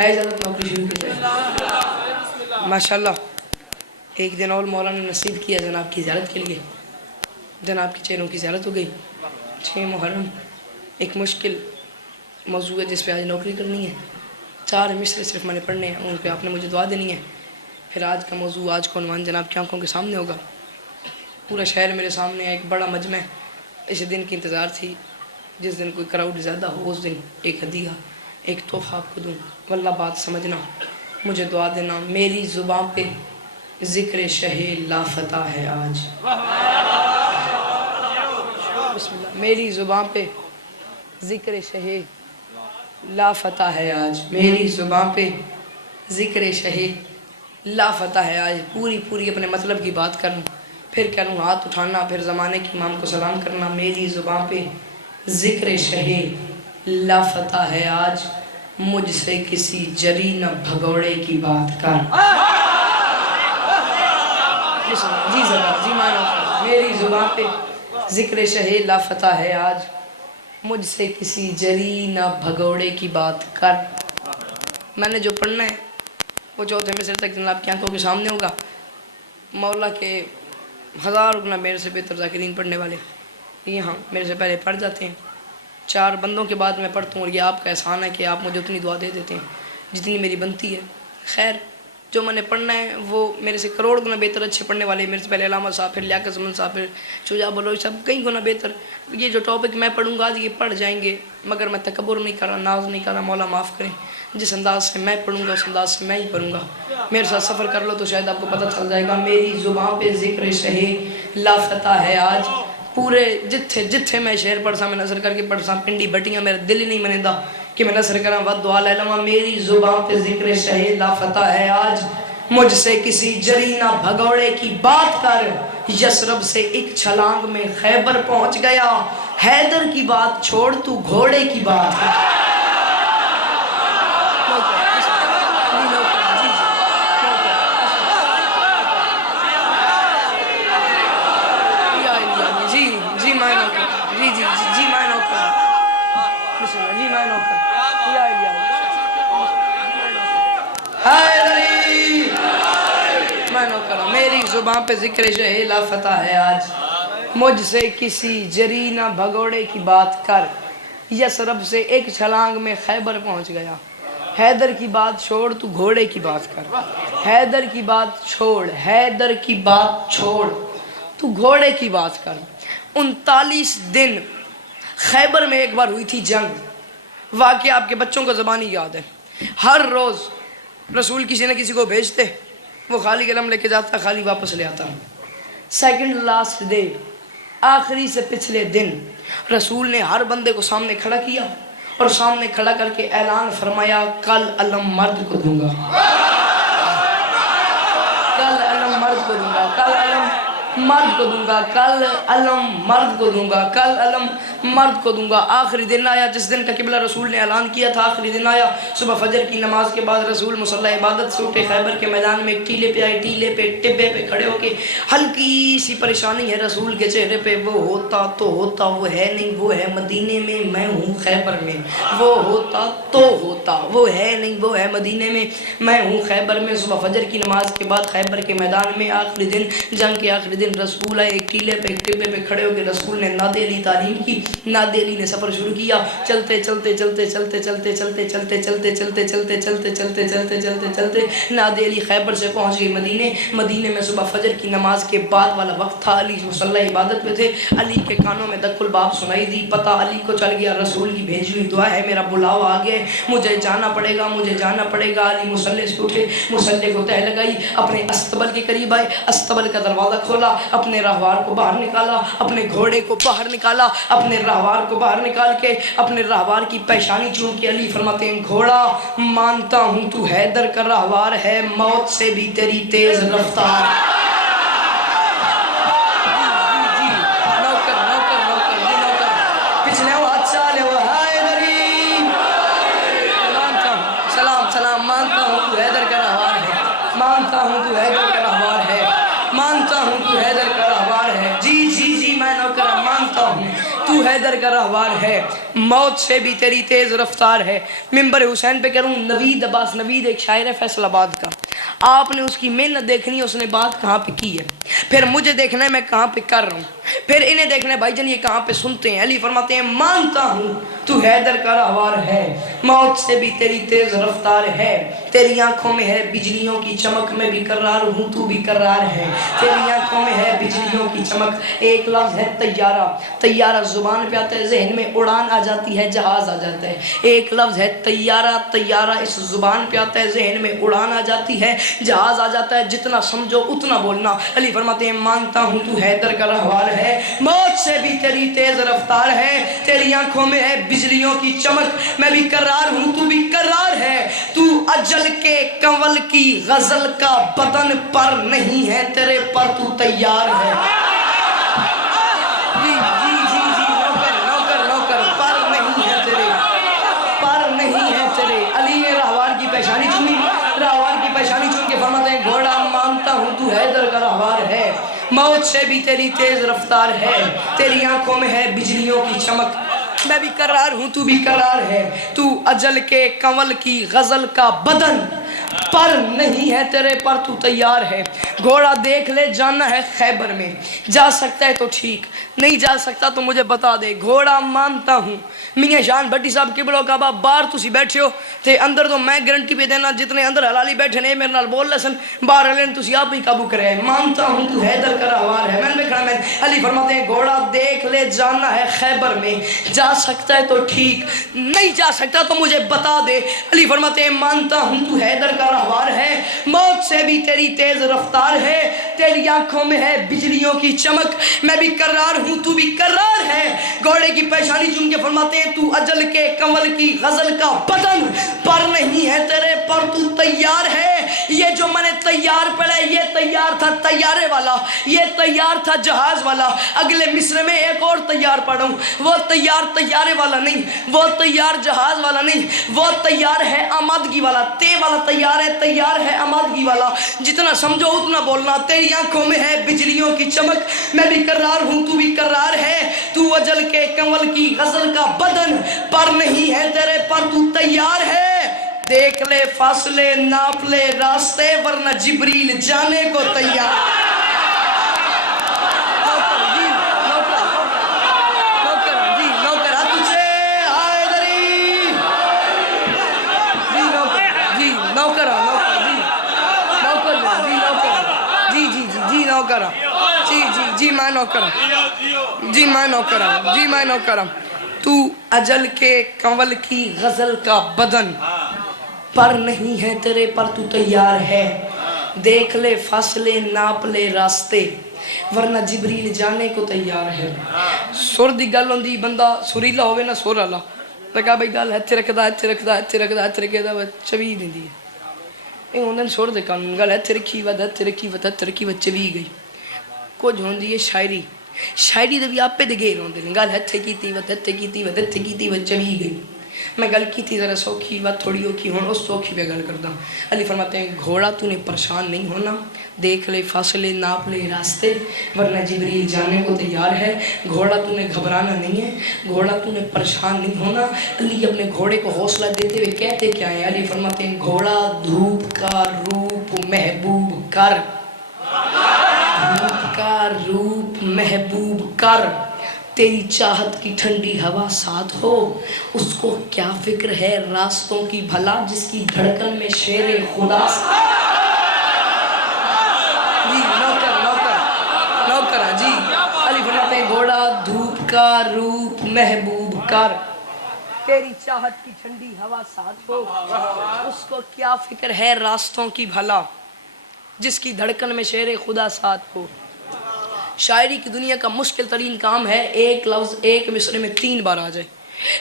ہے اجازت نوکری شروع کی جائے؟ ماشاءاللہ ایک دن اور مولا نے نصیب کیا جناب کی زیارت کے لیے، جناب کے چہروں کی زیارت ہو گئی۔ 6 محرم ایک مشکل موضوع ہے جس پہ آج نوکری کرنی ہے، 4 مصرے صرف میں نے پڑھنے ہیں، ان پہ آپ نے مجھے دعا دینی ہے۔ پھر آج کا موضوع، آج کا عنوان جناب کی آنکھوں کے سامنے ہوگا، پورا شہر میرے سامنے ہے، ایک بڑا مجمع۔ اس دن کی انتظار تھی جس دن کوئی کراؤڈ زیادہ ہو، اس دن ایک ہدیہ ایک تحفہ آپ کو دوں۔ واللہ بات سمجھنا، مجھے دعا دینا، میری زبان پہ ذکر شہ لافتہ ہے آج، بسم اللہ، میری زبان پہ ذکر شہ لافتہ ہے آج، میری زبان پہ ذکر شہ لافتہ ہے آج۔ پوری اپنے مطلب کی بات کروں، پھر کروں ہاتھ اٹھانا، پھر زمانے کی امام کو سلام کرنا۔ میری زبان پہ ذکر شہ لافتہ ہے آج، مجھ سے کسی جری نہ بھگوڑے کی بات کر۔ جی زبان جی مانو، میری زبان پہ ذکر شہ لافتہ ہے آج، مجھ سے کسی جری نہ بھگوڑے کی بات کر۔ میں نے جو پڑھنا ہے وہ 4 مصرے تک جناب کی آنکھوں کے سامنے ہوگا۔ مولا کے 1000 گنا میرے سے بہتر ذاکرین پڑھنے والے یہاں میرے سے پہلے پڑھ جاتے ہیں، 4 بندوں کے بعد میں پڑھتا ہوں، اور یہ آپ کا احسان ہے کہ آپ مجھے اتنی دعا دے دیتے ہیں جتنی میری بنتی ہے۔ خیر، جو میں نے پڑھنا ہے وہ میرے سے کروڑ گنا بہتر اچھے پڑھنے والے، میرے سے پہلے علامہ صاحب، پھر لیاقت زمان صاحب، پھر شجاع بلوچ صاحب، کئی گنا بہتر۔ یہ جو ٹاپک میں پڑھوں گا آج یہ پڑھ جائیں گے، مگر میں تکبر نہیں کر رہا، ناز نہیں کر رہا، مولا معاف کریں۔ جس انداز سے میں پڑھوں گا اس انداز سے میں ہی پڑھوں گا۔ میرے ساتھ سفر کر لو تو شاید آپ کو پتہ چل جائے گا۔ میری زبان پہ ذکر شہ لافتہ ہے آج، پورے جتھے میں شعر پڑھ سا میں نظر کر کے پڑھ سا، پنڈی بٹیاں میرا دل ہی نہیں منیدا کہ میں نظر کراں ود دعا لے لواں۔ میری زبان پہ ذکر شہ لافتہ ہے آج، مجھ سے کسی جری نہ بھگوڑے کی بات کر۔ یثرب سے ایک چھلانگ میں خیبر پہنچ گیا، حیدر کی بات چھوڑ تو گھوڑے کی بات کر۔ میری زبان پہ ذکر شہ لافتہ ہے آج، مجھ سے کسی جری نہ بھگوڑے کی بات کر۔ یثرب سے ایک چھلانگ میں خیبر پہنچ گیا، حیدر کی بات چھوڑ تو گھوڑے کی بات کر۔ حیدر کی بات چھوڑ، حیدر کی بات چھوڑ تو گھوڑے کی بات کر۔ 39 دن خیبر میں ایک بار ہوئی تھی جنگ، واقعہ آپ کے بچوں کو زبانی یاد ہے۔ ہر روز رسول کسی نہ کسی کو بھیجتے، وہ خالی قلم لے کے جاتا، خالی واپس لے آتا۔ سیکنڈ لاسٹ ڈے، آخری سے پچھلے دن، رسول نے ہر بندے کو سامنے کھڑا کیا اور سامنے کھڑا کر کے اعلان فرمایا، کل علم مرد کو دوں گا، کل علم مرد کو دوں گا، کل علم مرد کو دوں گا، کل علم مرد کو دوں گا، کل علم مرد کو دوں گا۔ آخری دن آیا جس دن کا قبلہ رسول نے اعلان کیا تھا، آخری دن آیا۔ صبح فجر کی نماز کے بعد رسول مصلی عبادت سے اٹھے، خیبر کے میدان میں ایک ٹیلے پہ آئے، ٹیلے پہ ٹبے پہ کھڑے ہو کے ہلکی سی پریشانی ہے رسول کے چہرے پہ۔ وہ ہوتا تو ہوتا، وہ ہے نہیں، وہ ہے مدینے میں، میں ہوں خیبر میں۔ وہ ہوتا تو ہوتا، وہ ہے نہیں، وہ ہے مدینے میں، میں ہوں خیبر میں۔ صبح فجر کی نماز کے بعد خیبر کے میدان میں آخری دن، جنگ کے آخری دن، رسول آئے، ایک ٹیلے پہ ایک ٹبے پہ کھڑے ہو کے رسول نے نادی علی تعلیم کی، نادی علی نے سفر شروع کیا۔ چلتے چلتے چلتے چلتے چلتے چلتے چلتے چلتے چلتے چلتے چلتے چلتے چلتے چلتے چلتے نادی علی خیبر سے پہنچ گئی مدینے۔ مدینے میں صبح فجر کی نماز کے بعد والا وقت تھا، علی مصلی عبادت میں تھے۔ علی کے کانوں میں دق الباب سنائی دی، پتہ علی کو چل گیا رسول کی بھیجی ہوئی دعا ہے، میرا بلاؤ آ گیا، مجھے جانا پڑے گا، مجھے جانا پڑے گا۔ علی مصلی سے اٹھے، مصلی کو تہ لگائی، اپنے استبل کے قریب آئے، استبل کا دروازہ کھولا، اپنے راہوار کو باہر نکالا، اپنے گھوڑے کو باہر نکالا، اپنے راہوار کو باہر نکال کے اپنے راہوار کی پیشانی چوم کے علی فرماتے ہیں، گھوڑا مانتا ہوں تو حیدر کا راہوار ہے، موت سے بھی تیری تیز رفتار۔ مانتا ہوں تو حیدر کا راہوار ہے، مانتا ہوں تو حیدر کا راہوار ہے، جی جی جی میں نوکر مانتا ہوں تو تو حیدر کا راہوار ہے، موت سے بھی تیری تیز رفتار ہے۔ ممبر حسین پہ کروں نوید عباس نوید ایک شاعر ہے فیصل آباد کا، آپ نے اس کی محنت دیکھنی ہے، اس نے بات کہاں پہ کی ہے، پھر مجھے دیکھنا ہے میں کہاں پہ کر رہا ہوں، پھر انہیں دیکھنا ہے بھائی جان یہ کہاں پہ سنتے ہیں۔ علی فرماتے ہیں مانتا ہوں تو حیدر کا راہوار ہے، موت سے بھی تیری تیز رفتار ہے، تیری آنکھوں میں ہے بجلیوں کی چمک، میں بھی قرار ہوں تو بھی قرار ہے، تیری آنکھوں میں ہے بجلیوں کی چمک۔ ایک لفظ ہے طیارہ، طیارہ زبان پہ آتا ہے ذہن میں اڑان آ جاتی ہے جہاز آ جاتا ہے۔ ایک لفظ ہے طیارہ، طیارہ اس زبان پہ آتا ہے ذہن میں اڑان آ جاتی ہے جہاز آ جاتا ہے، جتنا سمجھو اتنا بولنا۔ علی فرماتے ہیں مانتا ہوں تو حیدر کا راہوار ہے، موت سے بھی تیری تیز رفتار ہے، تیری آنکھوں میں ہے بجلیوں کی چمک، میں بھی قرار ہوں تو بھی قرار ہے، تو اجل کے کنول کی غزل کا بدن پر نہیں ہے تیرے پر تو تیار ہے۔ جی جی جی جی نوکر نوکر نوکر، پر نہیں ہے تیرے، پر نہیں ہے تیرے۔ علی نے راہوار کی پیشانی چنی، راہوار کی پیشانی چن کے فرماتے ہیں گھوڑا مانتا ہوں تو حیدر کا راہوار ہے، موت سے بھی تیری تیز رفتار ہے، تیری آنکھوں میں ہے بجلیوں کی چمک، میں بھی قرار ہوں تو بھی قرار ہے، تو اجل کے کنول کی غزل کا بدن پر نہیں ہے تیرے پر تو تیار ہے۔ گھوڑا دیکھ لے جانا ہے خیبر میں، جا سکتا ہے تو ٹھیک، نہیں جا سکتا تو مجھے بتا دے۔ گھوڑا مانتا ہوں، میاں شان بھٹی صاحب قبلہ کا باپ باہر تسی بیٹھے ہو تے اندر تو میں گارنٹی پہ دینا جتنے اندر حلالی بیٹھے نے میرے نال بول لسن، باہر والے نے تسی آپ ہی قابو کرے۔ مانتا ہوں تو حیدر کا راہوار ہے، میں نے کہا میں علی فرماتے ہیں گھوڑا دیکھ لے جانا ہے خیبر میں، جا سکتا ہے تو ٹھیک، نہیں جا سکتا تو مجھے بتا دے۔ علی فرماتے ہیں مانتا ہوں تو حیدر کا راہوار ہے، موت سے بھی تیری تیز رفتار ہے، تیری آنکھوں میں ہے بجلیوں کی چمک، میں بھی قرار ہوں تو بھی قرار ہے۔ گھوڑے کی پیشانی چن کے فرماتے ہیں تو اجل کے کنول کی غزل کا بدن پر نہیں ہے تیرے پر تو تیار ہے۔ یہ جو میں نے تیار پڑھا یہ تیار تھا طیارے والا، یہ تیار تھا جہاز والا، اگلے مصرے میں ایک اور تیار پڑھوں، وہ تیار طیارے والا نہیں، وہ تیار جہاز والا نہیں، وہ تیار ہے آمادگی والا، تے والا تیار ہے آمادگی والا، جتنا سمجھو اتنا بولنا۔ تیری آنکھوں میں ہے بجلیوں کی چمک، میں بھی قرار ہوں تو بھی قرار ہے، تو اجل کے کنول کی غزل کا بدن پر نہیں ہے تیرے پر تو تیار ہے۔ دیکھ لے فاصلے ناپ لے راستے ورنہ جبریل جانے کو تیار۔ جی میں نوکرم تو اجل کے کنول کی غزل کا بدن پر نہیں ہے تیرے پر تو تیار ہے، دیکھ لے فاصلے ناپ لے راستے ورنہ جبریل جانے کو تیار ہے۔ سر دی گل ہوندی بندہ سریلا ہوئے نہ سر والا لگا بھائی گل ہتھے رکھدا چوی دیندی ہے، اے ہوندے سر دے قانون، گل ہتھے رکھی ود چوی گئی۔ کچھ ہوندی ہے شاعری، شاعری دے بھی آپے دے گیر ہوندے نے، گل ہتھے کیتی ود چوی گئی۔ میں گل کی تھی ذرا سوکھی بات تھوڑی اوکھی ہون اس سوکھی پہ گل کرتا ہوں۔ علی فرماتے ہیں گھوڑا تو نے پریشان نہیں ہونا، دیکھ لے فاصلے ناپ لے راستے ورنہ جبریل جانے کو تیار ہے۔ گھوڑا تو نے گھبرانا نہیں ہے، گھوڑا تو نے پریشان نہیں ہونا۔ علی اپنے گھوڑے کو حوصلہ دیتے ہوئے کہتے کیا ہیں؟ علی فرماتے ہیں گھوڑا دھوپ کا روپ محبوب کر، دھوپ کا روپ محبوب کر، تیری چاہت کی ٹھنڈی ہوا ساتھ ہو، اس کو کیا فکر ہے راستوں کی بھلا جس کی دھڑکن میں شیر خدا۔ جی نوکر جی علی فرماتے ہیں گھوڑا دھوپ کا روپ محبوب کر، تیری چاہت کی ٹھنڈی ہوا ساتھ ہو، اس کو کیا فکر ہے راستوں کی بھلا جس کی دھڑکن میں شیر خدا ساتھ ہو۔ شاعری کی دنیا کا مشکل ترین کام ہے ایک لفظ ایک مصرے میں 3 بار آ جائے۔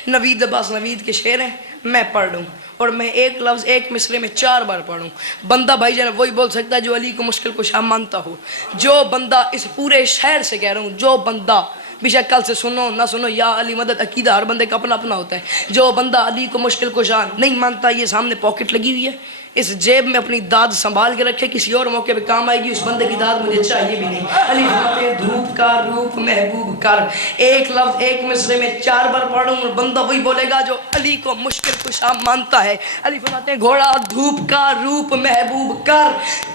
نوید عباس نوید کے شعر ہیں، میں پڑھ لوں اور میں ایک لفظ ایک مصرے میں 4 بار پڑھوں، بندہ بھائی جان وہی بول سکتا ہے جو علی کو مشکل کشا مانتا ہو۔ جو بندہ اس پورے شہر سے کہہ رہا ہوں، جو بندہ بیشک کل سے سنو نہ سنو یا علی مدد عقیدہ ہر بندے کا اپنا اپنا ہوتا ہے، جو بندہ علی کو مشکل کشا نہیں مانتا، یہ سامنے پاکٹ لگی ہوئی ہے، اس جیب میں اپنی داد سنبھال کے رکھے، کسی اور موقع پہ کام آئے گی، اس بندے کی داد مجھے چاہیے بھی نہیں۔ علی فرماتے ہیں دھوپ کا روپ محبوب کر، ایک لفظ ایک مصرے میں 4 بار پڑھوں بندہ وہی بولے گا جو علی کو مشکل کشا مانتا ہے۔ علی فرماتے ہیں گھوڑا دھوپ کا روپ محبوب کر،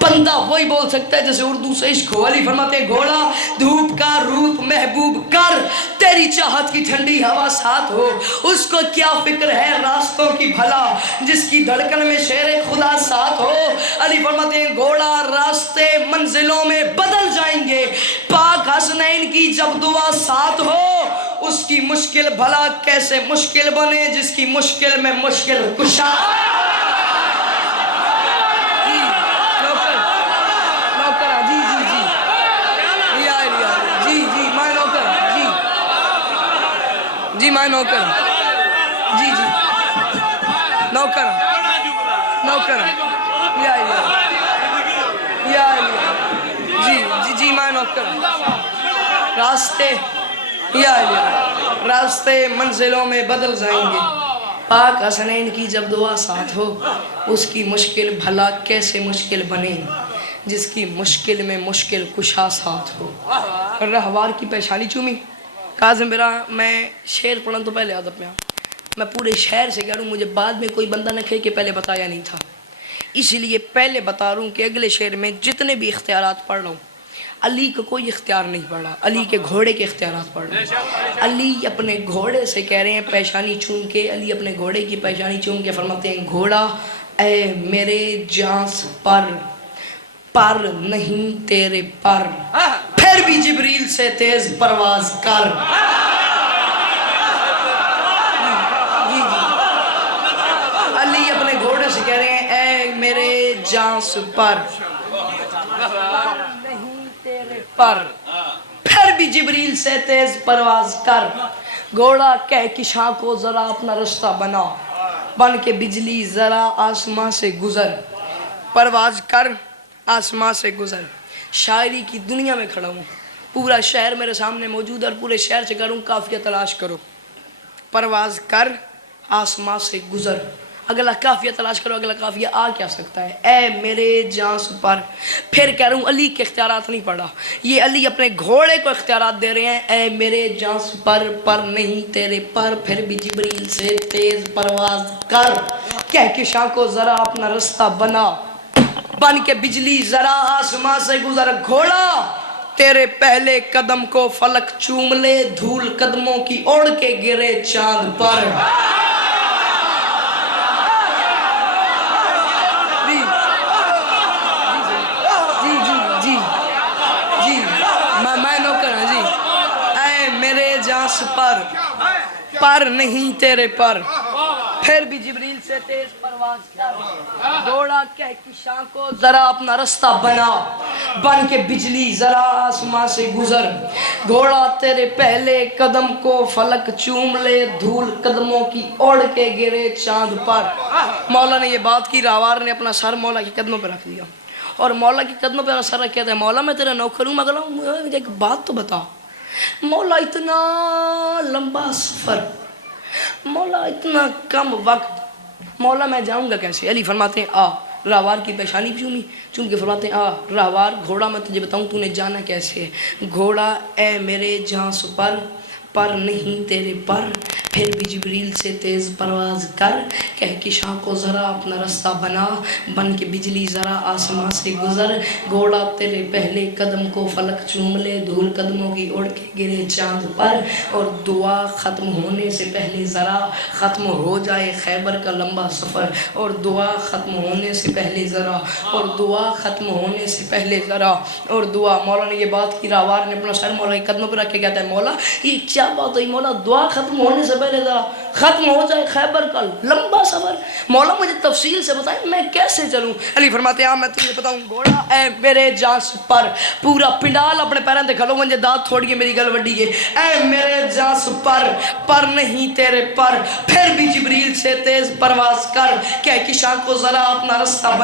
بندہ وہی بول سکتا ہے جیسے اردو سے عشق ہو۔ علی فرماتے ہیں گھوڑا دھوپ کا روپ محبوب کر، تیری چاہت کی ٹھنڈی ہوا ساتھ ہو، اس کو کیا فکر ہے راستوں کی بھلا، جس کی دھڑکن میں شیر خدا ساتھ ہو۔ علی فرماتے ہیں گھوڑا راستے منزلوں میں بدل جائیں گے، پاک حسنین کی جب دعا ساتھ ہو، اس کی مشکل بھلا کیسے مشکل بنے جس کی مشکل میں مشکل کشا۔ جی میں نوکر، جی جی نوکر نوکر، یا جی جی جی میں نوکر۔ راستے منزلوں میں بدل جائیں گے، پاک حسنین کی جب دعا ساتھ ہو، اس کی مشکل بھلا کیسے مشکل بنے جس کی مشکل میں مشکل کشا ساتھ ہو۔ رہوار کی پیشانی چومی۔ کاظم برا میں شعر پڑھن تو پہلے ادب میں میں پورے شہر سے کہہ رہا ہوں، مجھے بعد میں کوئی بندہ نہ کہے کہ پہلے بتایا نہیں تھا، اس لیے پہلے بتا رہا ہوں کہ اگلے شعر میں جتنے بھی اختیارات پڑھ رہا ہوں، علی کا کوئی اختیار نہیں پڑھ رہا، علی کے گھوڑے کے اختیارات پڑھ رہا ہوں۔ علی اپنے گھوڑے سے کہہ رہے ہیں پیشانی چوم کے، علی اپنے گھوڑے کی پیشانی چوم کے فرماتے ہیں گھوڑا اے میرے جانس پر نہیں تیرے پر، پھر بھی جبریل سے تیز پرواز کر۔ علی اپنے گھوڑے سے کہہ رہے ہیں اے میرے جانس پر نہیں تیرے پر، پھر بھی جبریل سے تیز پرواز کر۔ گھوڑا کہکشاں کو ذرا اپنا رستہ بن کے بجلی ذرا آسمان سے گزر، پرواز کر آسمان سے گزر۔ شاعری کی دنیا میں کھڑا ہوں، پورا شہر میرے سامنے موجود ہے اور پورے شہر سے کروں قافیہ تلاش کرو، پرواز کر آسمان سے گزر۔ اگلا قافیہ تلاش کرو، اگلا قافیہ آ کیا سکتا ہے؟ اے میرے جانس پر۔ پھر کہہ رہا ہوں علی کے اختیارات نہیں پڑھا، یہ علی اپنے گھوڑے کو اختیارات دے رہے ہیں، اے میرے جانس پر نہیں تیرے پر، پھر بھی جبریل سے تیز پرواز کر، کہکشاں کو ذرا اپنا رستہ بن کے بجلی ذرا آسمان سے گزر۔ گھوڑا تیرے پہلے قدم کو فلک چوم لے، دھول قدموں کی اڑ کے گرے چاند پر۔ میں نوکر ہوں جی۔ اے میرے جانس پر نہیں تیرے پر، پھر بھی جبریل سے تیز پرواز کر۔ گھوڑا کہکشاں کو ذرا اپنا رستہ بن کے بجلی ذرا آسمان سے گزر۔ گھوڑا تیرے پہلے قدم کو فلک چوم لے، دھول قدموں کی اڑ کے گرے چاند پر۔ مولا نے یہ بات کی، راوار نے اپنا سر مولا کے قدموں پہ رکھ دیا اور مولا کے قدموں پہ اپنا سر رکھ کہتا ہے مولا میں تیرا نوکر ہوں، مگر مجھے ایک بات تو بتا مولا، اتنا لمبا سفر، مولا اتنا کم وقت، مولا میں جاؤں گا کیسے؟ علی فرماتے ہیں آ، راہوار کی پیشانی چوم کے فرماتے ہیں آ راہوار، گھوڑا میں تجھے بتاؤں تو نے جانا کیسے ہے؟ گھوڑا اے میرے جانس پر نہیں تیرے پر، پھر بھی جبریل سے تیز پرواز کر، کہکشاں کو ذرا اپنا رستہ بن کے بجلی ذرا آسمان سے گزر۔ گھوڑا تیرے پہلے قدم کو فلک چوم لے، دھول قدموں کی اڑ کے گرے چاند پر، اور دعا ختم ہونے سے پہلے ذرا ختم ہو جائے خیبر کا لمبا سفر، اور دعا ختم ہونے سے پہلے ذرا، اور دعا ختم ہونے سے پہلے ذرا، اور دعا۔ مولا نے یہ بات کی، راہوار نے اپنا سر مولا کے قدموں پہ رکھ کے کہتا ہے مولا یہ کیا بات ہوئی؟ مولا دعا ختم ہونے سے پہلے ذرا ختم ہو جائے خیبر کا لمبا سفر، مولا مجھے تفصیل سے بتائیں میں کیسے چلوں؟ علی فرماتے ہیں میں تجھے بتاؤں گھوڑا اے میرے جانس پر، پورا پنڈال اپنے پیروں تے کھلو منجے دانت تھوڑ کے میری گل وڈی ہے، اے میرے جانس پر نہیں تیرے پر، پھر بھی جبریل سے تیز پرواز کر، کہکشاں کو ذرا اپنا رستہ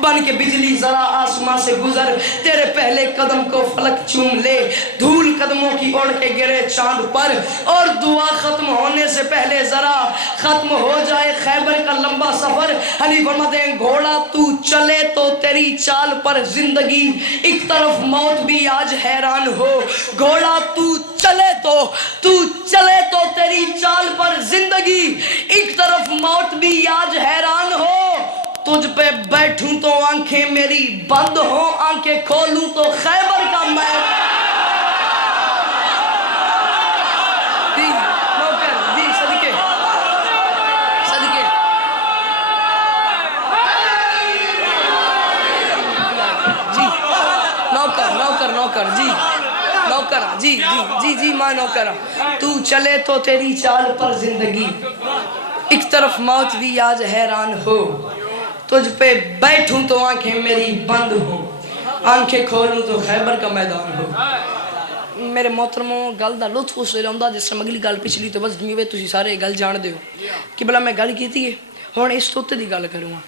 بن کے بجلی ذرا آسمان سے گزر، تیرے پہلے قدم کو فلک چوم لے، دھول قدموں کی اڑ کے گرے چاند پر، اور دعا ختم ہونے سے پہلے دے ذرا ختم ہو جائے خیبر کا لمبا سفر. علی فرماتے ہیں گھوڑا تو چلے تو تیری چال پر زندگی, ایک طرف موت بھی آج حیران ہو. گھوڑا تو چلے تو تیری چال پر زندگی, ایک طرف موت بھی آج حیران ہو. تجھ پہ بیٹھوں تو آنکھیں میری بند ہوں, آنکھیں کھولوں تو خیبر کا میں. نوکر جی ماں نوکر, تو چلے تو تیری چال پر زندگی, ایک طرف موت بھی آج حیران ہو. تجھ پہ بیٹھوں تو آنکھیں میری بند ہوں, آنکھیں کھولوں تو خیبر کا میدان ہو. میرے محترموں گل دا لطف اس ویلے آندا جس طرح اگلی گل پچھلی تو بس جویں تسی سارے گل جان دیو کہ بلا میں گل کیتی ہے. ہن اس تو دی گل کروں گا.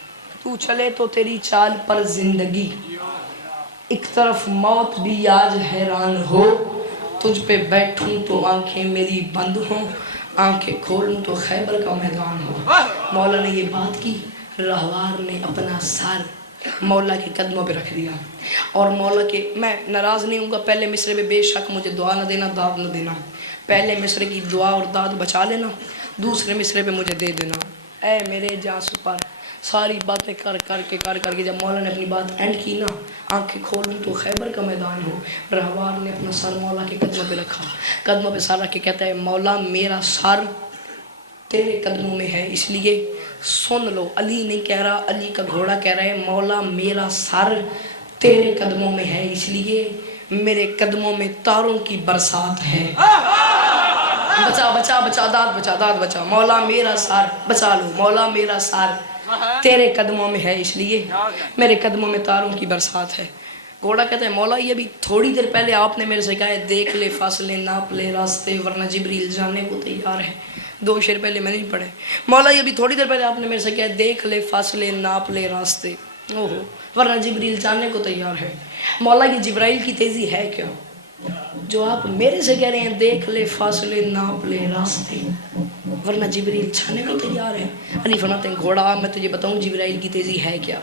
تو چلے تو تیری چال پر زندگی, ایک طرف موت بھی آج حیران ہو. تجھ پہ بیٹھوں تو آنکھیں میری بند ہوں, آنکھیں کھولوں تو خیبر کا میدان ہو. مولا نے یہ بات کی, راہوار نے اپنا سر مولا کے قدموں پہ رکھ دیا. اور مولا کے, میں ناراض نہیں ہوں گا, پہلے مصرے میں بے شک مجھے دعا نہ دینا, داد نہ دینا. پہلے مصرے کی دعا اور داد بچا لینا, دوسرے مصرے پہ مجھے دے دینا. اے میرے جاں سپر, ساری باتیں کر کے جب مولا نے اپنی بات اینڈ کی نا, آنکھیں کھولوں تو خیبر کا میدان ہو. راہوار نے اپنا سر مولا کے قدموں پہ رکھا, قدموں پہ سر رکھ کے کہتا ہے مولا میرا سر تیرے قدموں میں ہے, اس لیے سن لو. علی نہیں کہہ رہا, علی کا گھوڑا کہہ رہا ہے مولا میرا سر تیرے قدموں میں ہے, اس لیے میرے قدموں میں تاروں کی برسات ہے. بچا داد بچا. مولا میرا سر بچا لو, مولا میرا سر تیرے قدموں میں ہے, اس لیے میرے قدموں میں تاروں کی برسات ہے. گھوڑا کہتا ہے مولا یہ بھی تھوڑی دیر پہلے آپ نے میرے سے کہا ہے دیکھ لے فاصلے ناپ لے راستے ورنہ جبریل جانے کو تیار ہے. 2 شعر پہلے میں نہیں پڑھے. مولا یہ بھی تھوڑی دیر پہلے آپ نے میرے سے کہا ہے دیکھ لے فاصلے ناپ لے راستے ورنہ جبریل جانے کو تیار ہے. مولا یہ جبرائیل کی تیزی ہے کیا جو آپ میرے سے کہہ رہے ہیں دیکھ لے فاصلے ناپ لے راستے ورنہ جبریل جانے کو تیار ہے. علی فرماتے ہیں گھوڑا میں تجھے بتاؤں جبرائیل کی تیزی ہے کیا.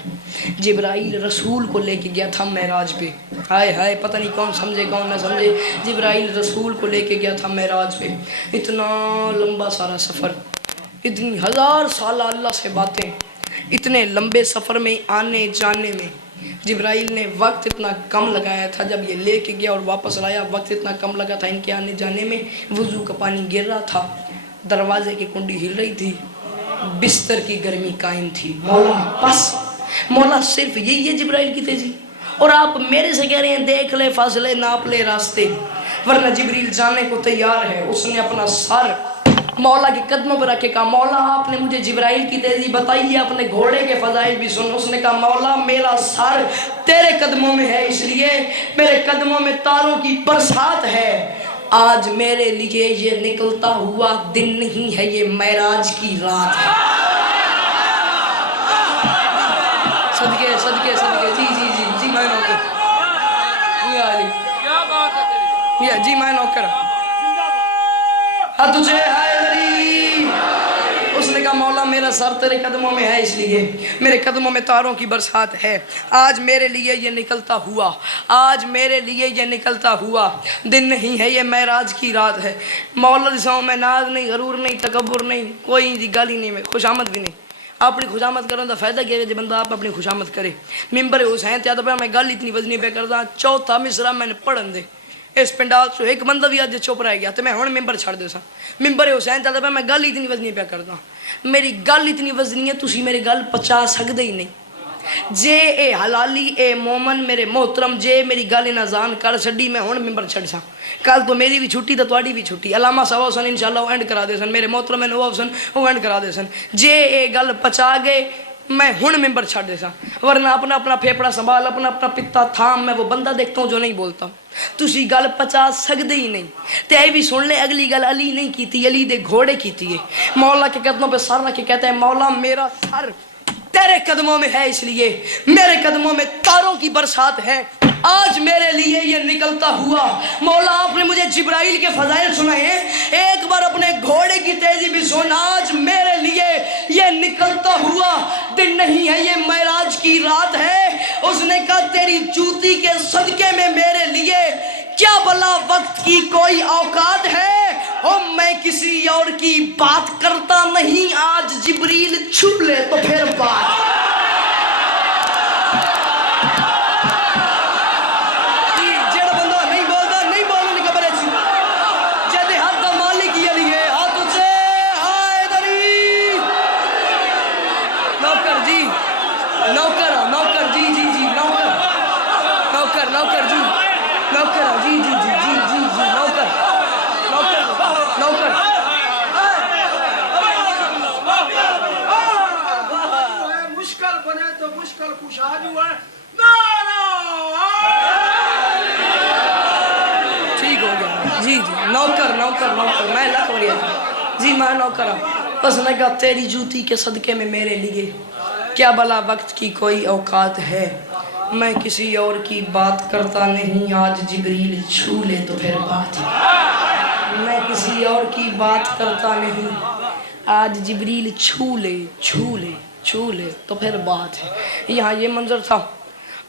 جبرائیل رسول کو لے کے گیا تھا معراج پہ, ہائے پتہ نہیں کون سمجھے کون نہ سمجھے. جبرائیل رسول کو لے کے گیا تھا معراج پہ. اتنا لمبا سارا سفر, اتنی 1000 سالہ اللہ سے باتیں, اتنے لمبے سفر میں آنے جانے میں جبرائیل نے وقت اتنا کم لگایا تھا. جب یہ لے کے گیا اور واپس لایا وقت اتنا کم لگا تھا ان کے آنے جانے میں. وضو کا پانی گر رہا تھا, دروازے کی کنڈی ہل رہی تھی, بستر کی گرمی قائم تھی. مولا صرف یہی ہے جبرائیل کی تیزی. اور آپ میرے سے کہہ رہے ہیں دیکھ لے فاصلے ناپ لے راستے ورنہ جبریل جانے کو تیار ہے. اس نے اپنا سر مولا کے قدموں پر رکھ کے کہا مولا آپ نے مجھے جبرائیل کی تیزی بتائی ہے, اپنے گھوڑے کے فضائل بھی سن. اس نے کہا مولا میرا سر تیرے قدموں میں ہے, اس لیے میرے قدموں میں تاروں کی برسات ہے. آج میرے لیے یہ نکلتا ہوا دن نہیں ہے, یہ معراج کی رات ہے. صدقے جی میں نوکر, جی میں نوکر تجھے اس نے کہا مولا میرا سر تیرے قدموں میں ہے, اس لیے میرے قدموں میں تاروں کی برسات ہے. آج میرے لیے یہ نکلتا ہوا دن نہیں ہے, یہ معراج کی رات ہے. مولا دساؤں میں ناز نہیں, غرور نہیں, تکبر نہیں, کوئی گل ہی نہیں, میں خوشامد بھی نہیں. اپنی خوشامد کرنے کا فائدہ کیا ہے جب بندہ آپ اپنی خوشامد کرے. ممبر حسین تیاد پہ میں گل اتنی وزنی پہ کردا, چوتھا مصرع میں نے پڑھن دے اس پنڈال سے ایک بندہ بھی آج چپ رہ گیا تو میں ہن ممبر چھڑ دے سا. ممبر حسین تیاد پہ میں گل اتنی وزنی پہ کردا, میری گل اتنی وزنی ہے تسی میری گل پچا سکدے ہی نہیں. جے اے حلالی اے مومن میرے محترم, جے میری گل انازان کر چھڈی میں ہن ممبر چھڑ سا. کل تو میری بھی چھٹی تو تواڈی بھی چھٹی. علامہ صاحب حسن انشاءاللہ وہ اینڈ کرا دے سن, میرے محترم نواز حسن وہ اینڈ کرا دے سن. جے اے گل پچا گئے میں ہن ممبر چھڑ دے سا, ورنہ اپنا پھیپڑا سنبھال, اپنا پتا تھام. میں وہ بندہ دیکھتا ہوں جو نہیں بولتا. تسی گل پچا سکدے ہی نہیں. تے اے بھی سن لے اگلی گل علی نہیں کیتی, علی دے گھوڑے کیتی ہے. مولا کے قدموں پہ سر رکھ کے کہتا ہے مولا میرا سر تیرے قدموں میں ہے, اس لیے میرے قدموں میں تاروں کی برسات ہے. آج میرے لیے یہ نکلتا ہوا. مولا آپ نے مجھے جبرائیل کے فضائل سنائے ہیں, ایک بار اپنے گھوڑے کی تیزی بھی سن. آج میرے لیے یہ نکلتا ہوا دن نہیں ہے, یہ معراج کی رات ہے. اس نے کہا تیری جوتی کے صدقے میں میرے لیے کیا بلا وقت کی کوئی اوقات ہے, اور میں کسی اور کی بات کرتا نہیں. آج جبریل چھو لے تو پھر بات. ٹھیک ہو گیا جی جی. نوکر نوکر نوکر میں لکھ بڑھیا جی, میں نوکر ہوں. بس میں کہا تیری جوتی کے صدقے میں میرے لیے کیا بلا وقت کی کوئی اوقات ہے, میں کسی اور کی بات کرتا نہیں. آج جبریل چھو لے تو پھر بات. میں کسی اور کی بات کرتا نہیں. آج جبریل چھو لے چھو لے چھو لے تو پھر بات ہے. یہاں یہ منظر تھا.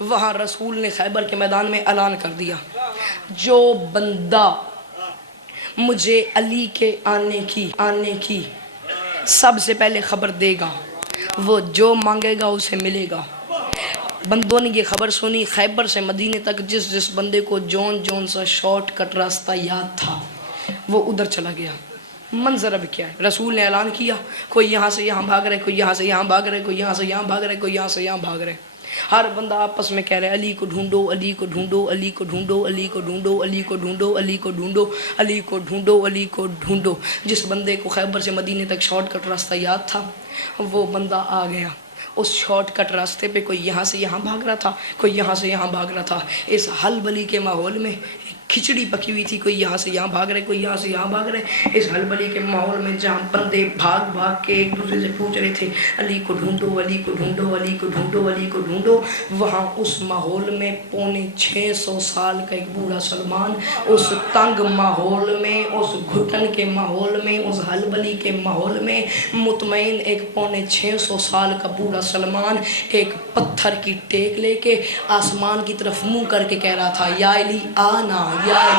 وہاں رسول نے خیبر کے میدان میں اعلان کر دیا, جو بندہ مجھے علی کے آنے کی سب سے پہلے خبر دے گا, وہ جو مانگے گا اسے ملے گا. بندوں نے یہ خبر سنی. خیبر سے مدینے تک جس بندے کو جون سا شارٹ کٹ راستہ یاد تھا وہ ادھر چلا گیا. منظر اب کیا ہے, رسول نے اعلان کیا, کوئی یہاں سے یہاں بھاگ رہے, کوئی یہاں سے یہاں بھاگ رہے, کوئی یہاں سے یہاں بھاگ رہے, کوئی یہاں سے یہاں بھاگ رہے. ہر بندہ آپس میں کہہ رہے علی کو ڈھونڈو, علی کو ڈھونڈو, علی کو ڈھونڈو, علی کو ڈھونڈو, علی کو ڈھونڈو, علی کو ڈھونڈو, علی کو ڈھونڈو, علی کو ڈھونڈو. جس بندے کو خیبر سے مدینے تک شارٹ کٹ راستہ یاد تھا وہ بندہ آ گیا. اس شارٹ کٹ راستے پہ کوئی یہاں سے یہاں بھاگ رہا تھا, کوئی یہاں سے یہاں بھاگ رہا تھا. اس ہلبلی کے ماحول میں کھچڑی پکی ہوئی تھی, کوئی یہاں سے یہاں بھاگ رہے, کوئی یہاں سے یہاں بھاگ رہے. اس ہلبلی کے ماحول میں جہاں بندے بھاگ بھاگ کے ایک دوسرے سے پوچھ رہے تھے علی کو ڈھونڈو, علی کو ڈھونڈو, علی کو ڈھونڈو, علی کو ڈھونڈو. وہاں اس ماحول میں 650 سال کا ایک بوڑھا سلمان, اس تنگ ماحول میں, اس گھٹن کے ماحول میں, اس ہلبلی کے ماحول میں مطمئن ایک 650 سال کا بوڑھا سلمان ایک پتھر کی ٹیک لے کے آسمان کی طرف منہ کر کے کہہ رہا تھا یا علی آنا, یا علی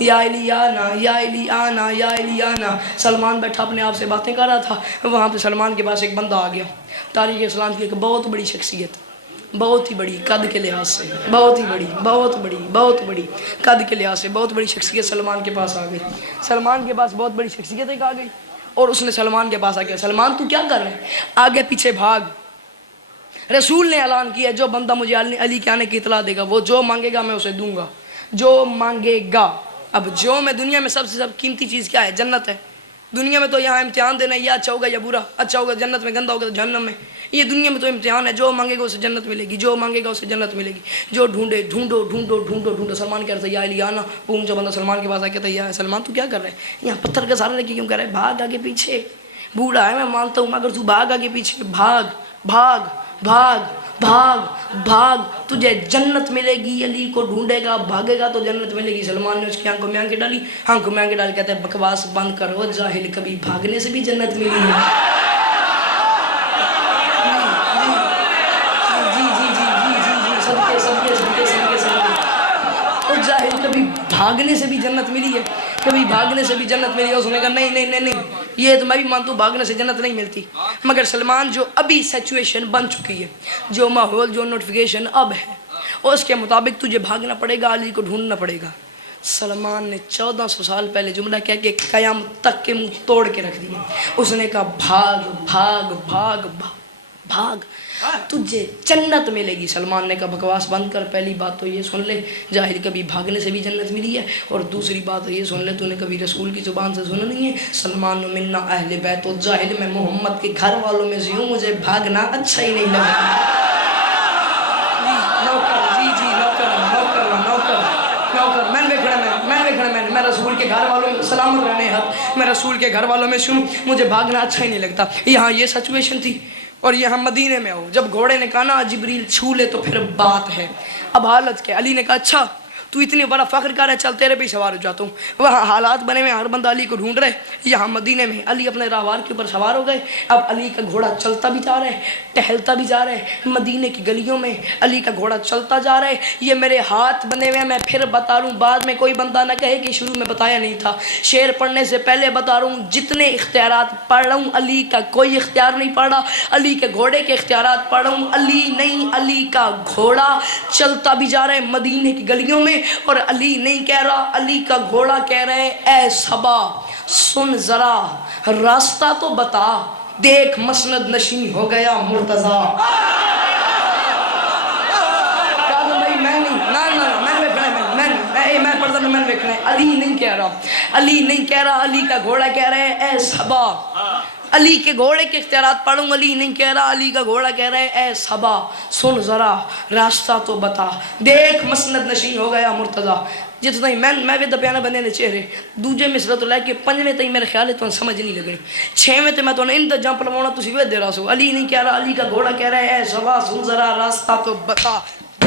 یا علی آنا, یا علی آنا, یا علی آنا. سلمان بیٹھا اپنے آپ سے باتیں کر رہا تھا. وہاں پہ سلمان کے پاس ایک بندہ آ گیا, تاریخ اسلام کی ایک بہت بڑی شخصیت, بہت ہی بڑی قد کے لحاظ سے, بہت ہی بڑی, بہت بڑی, بہت بڑی قد کے لحاظ سے بہت بڑی شخصیت سلمان کے پاس آ گئی. سلمان کے پاس بہت بڑی شخصیت ایک آ گئی اور اس نے سلمان کے پاس آ گیا, سلمان تو کیا کر رہے ہیں, آگے پیچھے بھاگ. رسول نے اعلان کیا جو بندہ مجھے علی کے آنے کی اطلاع دے گا وہ جو مانگے گا میں اسے دوں گا, جو مانگے گا. اب جو میں دنیا میں سب سے قیمتی چیز کیا ہے, جنت ہے. دنیا میں تو یہاں امتحان دینا ہے, یہ اچھا ہوگا یا برا, اچھا ہوگا جنت میں, گندہ ہوگا تو جہنم میں. یہ دنیا میں تو امتحان ہے, جو مانگے گا اسے جنت ملے گی, جو مانگے گا اسے جنت ملے گی. جو ڈھونڈے ڈھونڈو ڈھونڈو ڈھونڈو ڈھونڈو. سلمان کہہ رہا تھا یا علی آنا, پونچھا بندہ سلمان کے پاس آ کے کہتا یا سلمان تو کیا کر رہے ہیں, یہاں پتھر کا سہارا لے کے کیوں کر رہے ہیں, بھاگ آگے پیچھے. بوڑھا ہے میں مانتا ہوں مگر تو بھاگ آگے پیچھے, بھاگ بھاگ بھاگ بھاگ بھاگ, تجھے جنت ملے گی. علی کو ڈھونڈے گا, بھاگے گا تو جنت ملے گی. سلمان نے اس کی آنکھوں میں آنکھیں ڈالی, آنکھوں میں آنکھیں ڈال کہتے ہیں بکواس بند کرو جاہل, کبھی بھاگنے سے بھی جنت ملی ہے. جاہل, کبھی بھاگنے سے بھی جنت ملی ہے, کبھی بھاگنے سے بھی جنت ملی ہے. اس نے کہا نہیں نہیں نہیں نہیں, یہ تو میں بھی مانتا ہوں بھاگنے سے جنت نہیں ملتی, مگر سلمان جو ابھی سچویشن بن چکی ہے, جو ماحول, جو نوٹیفیکیشن اب ہے, اس کے مطابق تجھے بھاگنا پڑے گا, علی کو ڈھونڈنا پڑے گا. سلمان نے 1400 سال پہلے جملہ کہہ کے قیامت تک کے منہ توڑ کے رکھ دیے. اس نے کہا بھاگ بھاگ بھاگ بھاگ, تجھے جنت ملے گی. سلمان نے کہا بکواس بند کر, پہلی بات تو یہ سن لے جاہل کبھی بھاگنے سے بھی جنت ملی ہے, اور دوسری بات یہ سن لے تو نے کبھی رسول کی زبان سے سنا نہیں ہے سلمان منا اہل بیت و جاہل, میں محمد کے گھر والوں میں سے ہوں, مجھے بھاگنا اچھا ہی نہیں لگا. میں رسول کے گھر والوں میں سلامت رہنے ہاتھ. میں رسول کے گھر والوں میں سنوں مجھے بھاگنا اچھا ہی نہیں لگتا. یہاں یہ سچویشن تھی اور یہ ہم مدینے میں ہو. جب گھوڑے نے کہا نا جبریل چھو لے تو پھر بات ہے. اب حالت کیا؟ علی نے کہا اچھا تو اتنے بڑا فخر کر رہا ہے چل تیرے بھی سوار ہو جاتا ہوں. وہاں حالات بنے ہوئے ہر بندہ علی کو ڈھونڈ رہے. یہاں مدینے میں علی اپنے راہوار کے اوپر سوار ہو گئے. اب علی کا گھوڑا چلتا بھی جا رہا ہے ٹہلتا بھی جا رہا ہے. مدینے کی گلیوں میں علی کا گھوڑا چلتا جا رہا ہے. یہ میرے ہاتھ بنے ہوئے ہیں میں پھر بتا رہا ہوں بعد میں کوئی بندہ نہ کہے کہ شروع میں بتایا نہیں تھا. شعر پڑھنے سے پہلے بتا رہا ہوں جتنے اختیارات پڑھ رہا ہوں علی کا کوئی اختیار نہیں پڑھا. علی کے گھوڑے کے اختیارات پڑھ رہا ہوں. علی نہیں علی کا گھوڑا چلتا بھی جا رہا ہے مدینے کی گلیوں میں اور علی نہیں کہہ رہا علی کا گھوڑا کہہ رہے اے صبا سن ذرا راستہ تو بتا دیکھ مسند نشین ہو گیا مرتضیٰ. علی نہیں کہہ رہا علی نہیں کہہ رہا علی کا گھوڑا کہہ رہے اے صبا. علی کے گھوڑے کے اختیارات پڑھوں. علی نہیں کہہ رہا علی کا گھوڑا کہہ رہے اے صبا سن ذرا راستہ تو بتا دیکھ مسند نشین ہو گیا مرتضیٰ. جتنا ہی میں بھی دپیانا بنے نے چہرے دوجے مصرع تو لے کے پنجویں تھی میرے خیال ہے تو سمجھ نہیں لگنی. چھویں تے میں تو ان جمپ لوانا تسی وے دے رہا سو. علی نہیں کہہ رہا علی کا گھوڑا کہہ رہا ہے اے صبا سن ذرا راستہ تو بتا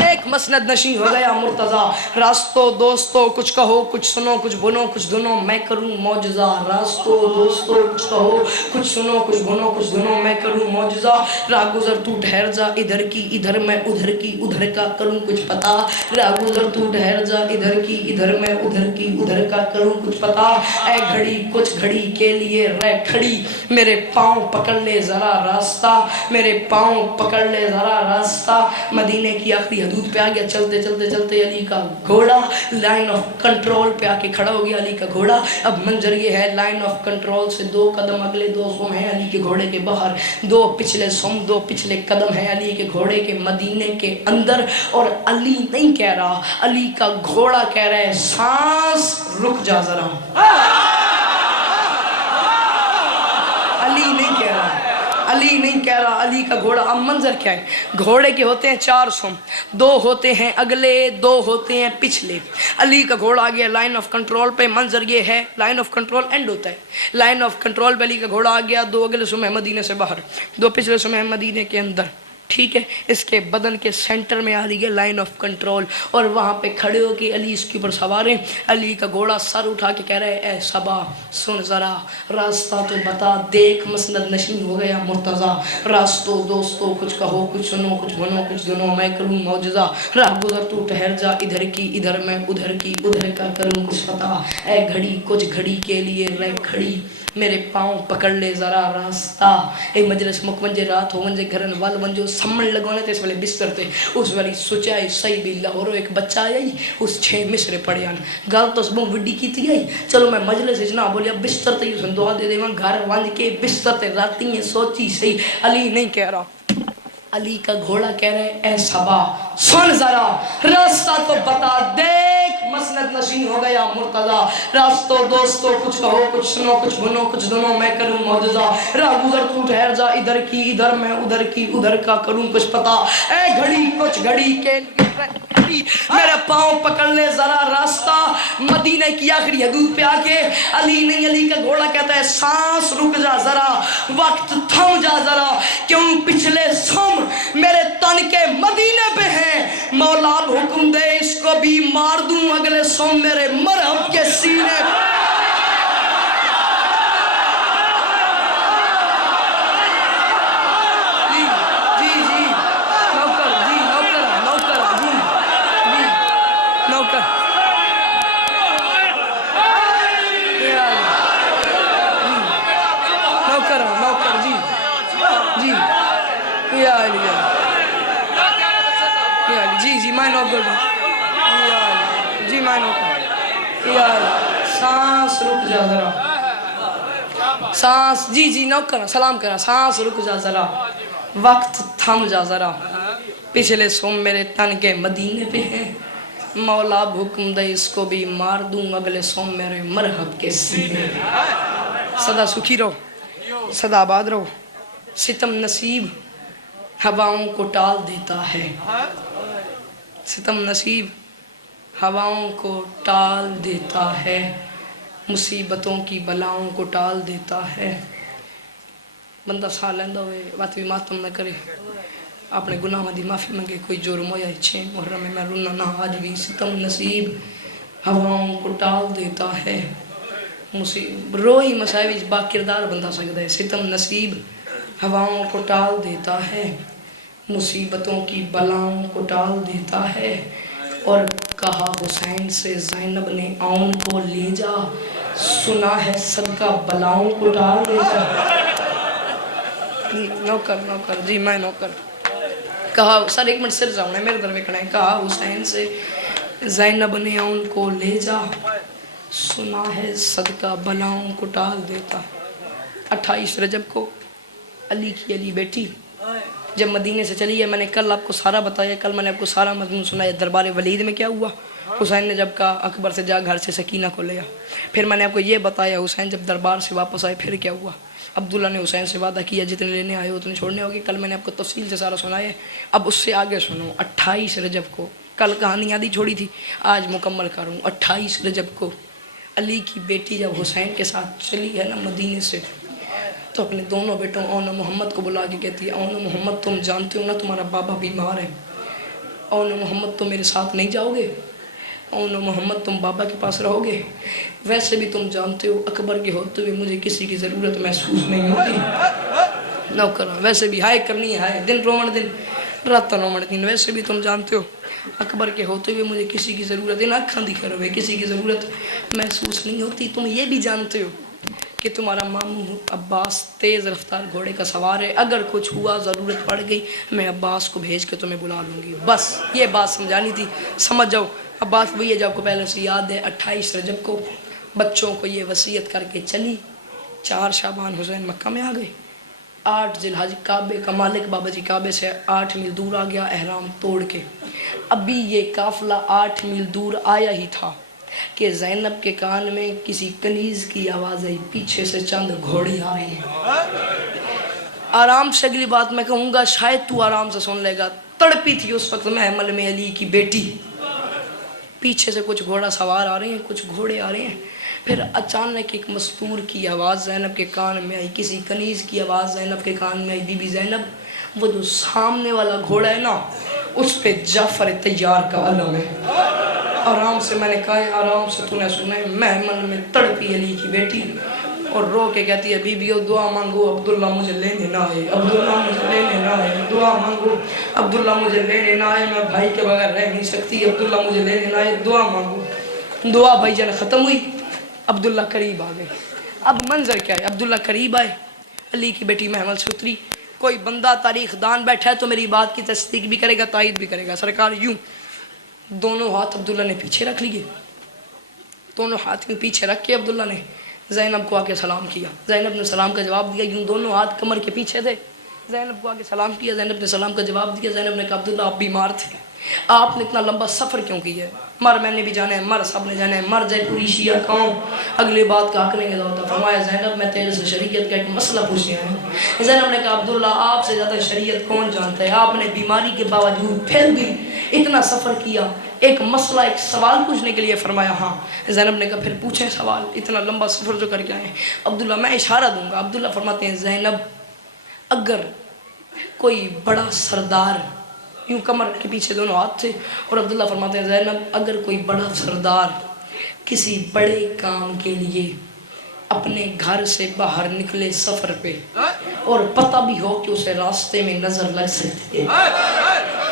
ایک مسند نشین ہو گیا مرتضیٰ. راستو دوستو کچھ کہو کچھ سنو کچھ بنو کچھ دنو میں کروں معجزہ. راستو دوستو کچھ کہو کچھ سنو کچھ بنو کچھ دنو میں کروں معجزہ. راہ گزر تو ٹھہر جا ادھر کی ادھر میں ادھر کی ادھر کا کروں کچھ پتا. راہ گزر تو ٹھہر جا ادھر کی ادھر میں ادھر کی ادھر کا کروں کچھ پتا. اے گھڑی کچھ گھڑی کے لیے رہ کھڑی میرے پاؤں پکڑ لے ذرا راستہ میرے پاؤں پکڑ لے ذرا راستہ. مدینے کی آخری حدود پہ آ گیا. چلتے چلتے چلتے علی کا گھوڑا لائن آف کنٹرول پہ آ کے کھڑا ہو گیا. علی کا گھوڑا اب منظر یہ ہے لائن آف کنٹرول سے 2 قدم اگلے 2 سم ہیں علی کے گھوڑے کے باہر 2 پچھلے سم 2 پچھلے قدم ہیں علی کے گھوڑے کے مدینے کے اندر. اور علی نہیں کہہ رہا علی کا گھوڑا کہہ رہا ہے سانس رک جا ذرا. علی نہیں کہہ رہا علی نہیں کہہ رہا علی کا گھوڑا. اب منظر کیا ہے؟ گھوڑے کے ہوتے ہیں 4 سم 2 ہوتے ہیں اگلے 2 ہوتے ہیں پچھلے. علی کا گھوڑا آ گیا لائن آف کنٹرول پہ. منظر یہ ہے لائن آف کنٹرول اینڈ ہوتا ہے. لائن آف کنٹرول پہ علی کا گھوڑا آ گیا. 2 اگلے سم ہیں مدینے سے باہر 2 پچھلے سم ہیں مدینے کے اندر. ٹھیک ہے اس کے بدن کے سینٹر میں آ رہی ہے لائن آف کنٹرول اور وہاں پہ کھڑے ہو کے علی اس کے اوپر سوار ہیں. علی کا گھوڑا سر اٹھا کے کہہ رہے اے صبا سن ذرا راستہ تو بتا دیکھ مسند نشین ہو گیا مرتضیٰ. راستو دوستو کچھ کہو کچھ سنو کچھ بنو کچھ دنو میں کروں معجزہ. راہ گزر تو ٹھہر جا ادھر کی ادھر میں ادھر کی ادھر کا کروں کچھ پتا. اے گھڑی کچھ گھڑی کے لیے رہ کھڑی میرے پاؤں پکڑ لے ذرا راستہ. اے مجلس مکمنجے رات ہو منجے گھرن وال ونجو سمن لگونے تے اس والے بستر تے اس والی سوچائی صحیح بھی لاہورو ایک بچہ آئی اس 6 مصرے پڑھے آن گل تو سبوں وڈی کی تھی آئی. چلو میں مجلس اجنا بولیا بستر تے اس دعا دے دے میں گھر ونج کے بستر تے راتی ہیں سوچی صحیح. علی نہیں کہہ رہا علی کا گھوڑا کہہ رہے اے صبا سن ذرا راستہ تو بتا دیکھ مسند نشین ہو گیا مرتضیٰ. راستو دوستو کچھ کہو کچھ سنو کچھ بنو کچھ دنو میں کروں معجزہ. راہ گزر تو ٹھہر جا ادھر کی ادھر میں ادھر کی ادھر کا کروں کچھ پتا. اے گھڑی کچھ گھڑی کے میرے پاؤں پکڑ لے ذرا راستہ. مدینے کی آخری حدود پہ آ کے علی نہیں علی کا گھوڑا کہتا ہے سانس رک جا ذرا وقت تھم جا ذرا کیوں پچھلے سم میرے تن کے مدینے پہ ہیں. مولا حکم دے اس کو بھی مار دوں اگلے سم میرے مرہم کے سینے سانس رک جا ذرا سانس جی نوکر سلام کرا سانس رک جا ذرا وقت تھم جا ذرا پچھلے سوم میرے تن کے مدینے پہ ہیں. مولا حکم دے اس کو بھی مار دوں اگلے سوم میرے مرحب کے سینے. سدا سکھی رہو سدا آباد رہو. ستم نصیب ہواؤں کو ٹال دیتا ہے. ستم نصیب ہواؤں کو ٹال دیتا ہے. مصیبتوں کی بلاؤں کو ٹال دیتا ہے. بندہ سا لیندہ ہوئے بات بھی ماتم نہ کرے، اپنے گناہ دی معافی منگے. کوئی جرم ہویا چھے محرم میں رونا نہ، آج بھی ستم نصیب ہواؤں کو ٹال دیتا ہے. روئی مسائب با کردار بندہ سکتا ہے. ستم نصیب ہواؤں کو ٹال دیتا ہے، مصیبتوں کی بلاؤں کو ٹال دیتا ہے. اور کہا حسین سے زینب نے آن کو لے جا، سنا ہے صدقہ بلاؤں کو ٹال دیتا ہے. نوکر جی میں نوکر. کہا سر ایک منٹ سر جاؤں ہے میرے در وکڑا ہے. کہا حسین سے زینب نے آن کو لے جا، سنا ہے صدقہ بلاؤں کو ٹال دیتا ہے. 28 رجب کو علی کی علی بیٹی جب مدینے سے چلی ہے، میں نے کل آپ کو سارا بتایا، کل میں نے آپ کو سارا مضمون سنایا. دربار ولید میں کیا ہوا؟ حسین نے جب کہا اکبر سے جا گھر سے سکینہ کو لیا. پھر میں نے آپ کو یہ بتایا حسین جب دربار سے واپس آئے پھر کیا ہوا. عبداللہ نے حسین سے وعدہ کیا جتنے لینے آئے اتنے چھوڑنے ہوگی. کل میں نے آپ کو تفصیل سے سارا سنایا ہے. اب اس سے آگے سنو. 28 رجب کو، کل کہانی آدھی چھوڑی تھی آج مکمل کروں. 28 رجب کو علی کی بیٹی جب حسین کے ساتھ چلی ہے نا مدینے سے، تو اپنے دونوں بیٹوں اون محمد کو بلا کے کہتی ہے اون محمد تم جانتے ہو نا تمہارا بابا بیمار ہے، اون محمد تم میرے ساتھ نہیں جاؤ گے؟ اون محمد تم بابا کے پاس رہو گے؟ ویسے بھی تم جانتے ہو اکبر کے ہوتے ہوئے مجھے کسی کی ضرورت محسوس نہیں ہوتی. نوکر ویسے بھی ہائے کرنی ہے ہائے، دن رومن دن رات رومن دن. ویسے بھی تم جانتے ہو اکبر کے ہوتے ہوئے مجھے کسی کی ضرورت ہے آنکھاں دکھا رہے کسی کی ضرورت محسوس نہیں ہوتی. تم یہ بھی جانتے ہو کہ تمہارا ماموں عباس تیز رفتار گھوڑے کا سوار ہے، اگر کچھ ہوا ضرورت پڑ گئی میں عباس کو بھیج کے تمہیں بلا لوں گی. بس یہ بات سمجھانی تھی، سمجھ جاؤ. عباس وہی ہے جو آپ کو پہلے سے یاد ہے. 28 رجب کو بچوں کو یہ وصیت کر کے چلی. 4 شعبان حسین مکہ میں آ گئے. 8 ذی الحج کعبے کا مالک بابا جی کعبے سے 8 میل دور آ گیا احرام توڑ کے. ابھی یہ قافلہ 8 میل دور آیا ہی تھا کہ زینب کے کان میں کسی کنیز کی آواز آئی، پیچھے سے چند گھوڑے آ رہے ہیں. آرام سے اگلی بات میں کہوں گا شاید تو آرام سے سن لے گا. تڑپی تھی اس وقت محمل میں علی کی بیٹی. پیچھے سے کچھ گھوڑا سوار آ رہے ہیں، کچھ گھوڑے آ رہے ہیں. پھر اچانک ایک مستور کی آواز زینب کے کان میں آئی، کسی کنیز کی آواز زینب کے کان میں آئی. بی بی زینب وہ جو سامنے والا گھوڑا ہے نا اس پہ جعفر تیار کا علم ہے. آرام سے میں نے کہا ہے آرام سے تو نے سنے. محمل میں تڑپی علی کی بیٹی اور رو کے کہتی ہے بی بیو دعا مانگو عبداللہ مجھے لینے نہ آئے، عبداللہ مجھے لینے نہ آئے. دعا مانگو عبداللہ مجھے لینے نہ آئے، میں بھائی کے بغیر رہ نہیں سکتی، عبداللہ مجھے لینے نہ آئے. دعا مانگو. دعا بھائی جان ختم ہوئی. عبداللہ قریب آ گئے. اب منظر کیا ہے؟ عبداللہ قریب آئے، علی کی بیٹی محمل سے اتری. کوئی بندہ تاریخ دان بیٹھا ہے تو میری بات کی تصدیق بھی کرے گا تائید بھی کرے گا. سرکار یوں دونوں ہاتھ عبداللہ نے پیچھے رکھ لیے، دونوں ہاتھ میں پیچھے رکھ کے عبداللہ نے زینب کو آ کے سلام کیا. زینب نے سلام کا جواب دیا. یوں دونوں ہاتھ کمر کے پیچھے تھے. زینب کو آ کے سلام کیا. زینب نے سلام کا جواب دیا. زینب نے کہا عبداللہ آپ بیمار تھے، آپ نے اتنا لمبا سفر کیوں کیا ہے؟ مر میں نے بھی جانا ہے، مر سب نے جانا ہے، مر جائے پوری شیعہ قوم اگلی بات کا حق نہیں ہوتا. فرمایا زینب میں تیرے سے شریعت کا ایک مسئلہ پوچھنے آیا ہوں. زینب نے کہا عبداللہ آپ سے زیادہ شریعت کون جانتا ہے؟ آپ نے بیماری کے باوجود پھر بھی اتنا سفر کیا، ایک مسئلہ ایک سوال پوچھنے کے لیے. فرمایا ہاں. زینب نے کہا پھر پوچھیں سوال، اتنا لمبا سفر جو کر کے آئے ہیں. عبداللہ میں اشارہ دوں گا. عبداللہ فرماتے ہیں زینب اگر کوئی بڑا سردار، یوں کمر کے پیچھے دونوں ہاتھ تھے، اور عبداللہ فرماتے ہیں زینب اگر کوئی بڑا سردار کسی بڑے کام کے لیے اپنے گھر سے باہر نکلے سفر پہ اور پتہ بھی ہو کہ اسے راستے میں نظر لگ سکتی ہے،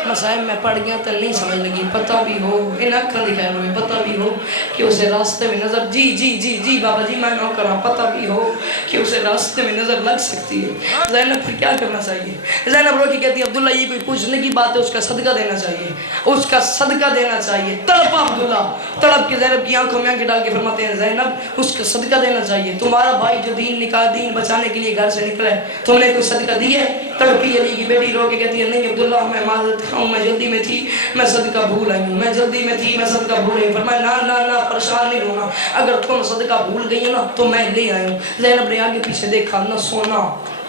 مسائل میں پڑھ گیا تو نہیں سمجھ لگی، پتہ بھی ہو ان اکھاں دکھائے ہوئے پتہ بھی ہو کہ اسے راستے میں نظر جی بابا جی میں نہ کرا، پتہ بھی ہو کہ اسے راستے میں نظر لگ سکتی ہے. زینب پھر کیا کرنا چاہیے؟ زینب رو کے کہتی ہے عبداللہ یہ کوئی پوچھنے کی بات ہے، اس کا صدقہ دینا چاہیے، اس کا صدقہ دینا چاہیے. تڑپا عبداللہ، تڑپ کے زینب کی آنکھوں میں آنکھیں ڈال کے فرماتے ہیں زینب اس کا صدقہ دینا چاہیے. تمہارا بھائی جو دین نکاح دین بچانے کے لیے گھر سے نکلا ہے، تم نے کوئی صدقہ دی ہے؟ تڑپی علی کی بیٹی رو کے کہتی ہے نہیں عبداللہ میں معذرت خواہ ہوں، میں جلدی میں تھی، میں صدقہ بھول آئی ہوں، میں جلدی میں تھی، میں صدقہ بھول آئی. فرمایا نہ پریشان نہیں ہونا، اگر تم صدقہ بھول گئی ہے نا تو میں لے آئی ہوں. زینب نے آگے پیچھے دیکھا، نہ سونا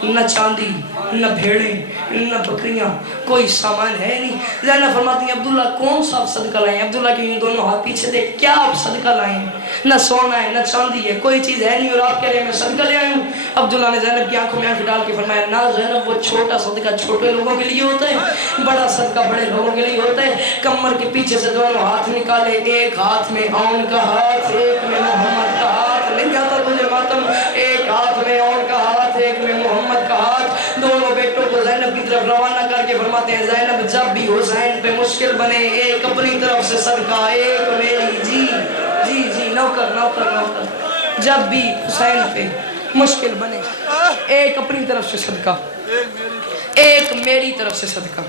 نہ چاندی نہ بھیڑیں نہ بکریاں، کوئی سامان ہے نہیں۔ زینب فرماتی ہیں عبداللہ کون سا آپ صدقہ لائیں؟ عبداللہ کے یوں دونوں ہاتھ پیچھے دے، کیا آپ صدقہ لائیں؟ نہ سونا ہے نہ چاندی ہے، کوئی چیز ہے نہیں اور آپ کہہ رہے ہیں میں صدقہ لے آئی ہوں۔ عبداللہ نے زینب کی آنکھوں میں آنکھ ڈال کے فرمایا نہ زینب، وہ چھوٹا صدقہ چھوٹے لوگوں کے لیے ہوتا ہے، بڑا صدقہ بڑے لوگوں کے لیے ہوتا ہے۔ کمر کے پیچھے سے دونوں ہاتھ نکالے، ایک ہاتھ میں اون کا ہاتھ، ایک میں محمد کا ہاتھ، نہیں آتا تجھے ماتم، ایک ہاتھ میں اون کا ہاتھ، ایک میں محمد کا ہاتھ، دونوں بیٹوں کو زینب کی طرف روانہ کر کے فرماتے ہیں زینب جب بھی حسین پہ مشکل بنے، ایک اپنی طرف سے صدقہ، ایک میری، جی جی جی نوکر نوکر نوکر، جب بھی حسین پہ مشکل بنے ایک اپنی طرف سے صدقہ، ایک میری طرف سے صدقہ۔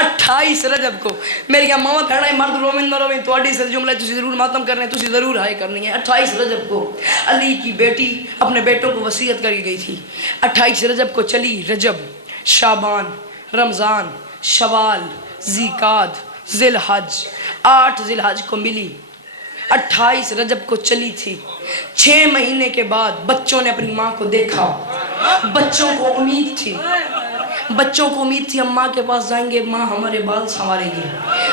28 رجب کو میری ماما کہنا ہے مرد رومن نہ رومن تواڈی سے جملہ تسی ضرور ماتم کرنے، تسی ضرور ہائے کرنی ہے۔ 28 رجب کو علی کی بیٹی اپنے بیٹوں کو وصیت کری گئی تھی۔ 28 رجب کو چلی رجب، شعبان، رمضان، شوال، ذیقعد، ذی الحج، 8 ذی الحج کو ملی، 28 رجب کو چلی تھی۔ 6 مہینے کے بعد بچوں نے اپنی ماں کو دیکھا، بچوں کو امید تھی، بچوں کو امید تھی ہم ماں کے پاس جائیں گے، ماں ہمارے بال سنوارے گی،